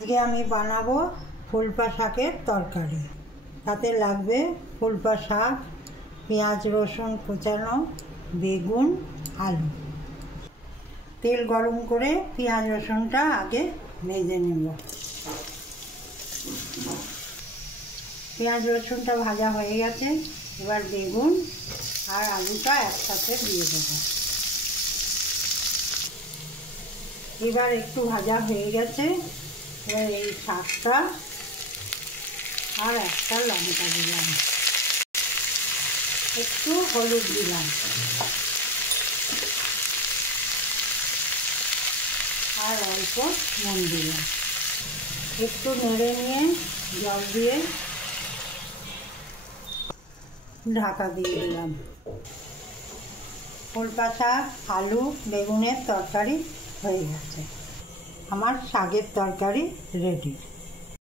আজকে আমি বানাবো ফুলপা শাকের তরকারি। তাতে লাগবে ফুলপা শাক, পেঁয়াজ রসুন কুচানো, বেগুন, আলু। তেল গরম করে পেঁয়াজ রসুনটা আগে ভেজে নেব। পেঁয়াজ রসুনটা ভাজা হয়ে গেছে, এবার বেগুন আর আলুটা একসাথে দিয়ে দেবো। এবার একটু ভাজা হয়ে গেছে, এবার এই শাকটা আর একটা লঙ্কা দিলাম, একটু হলুদ দিলাম আর অল্প নুন দিলাম। একটু নেড়ে নিয়ে জল দিয়ে ঢাকা দিয়ে দিলাম। ফুলপা শাক, আলু, বেগুনের তরকারি হয়ে গেছে। আমার শাকের তরকারি রেডি।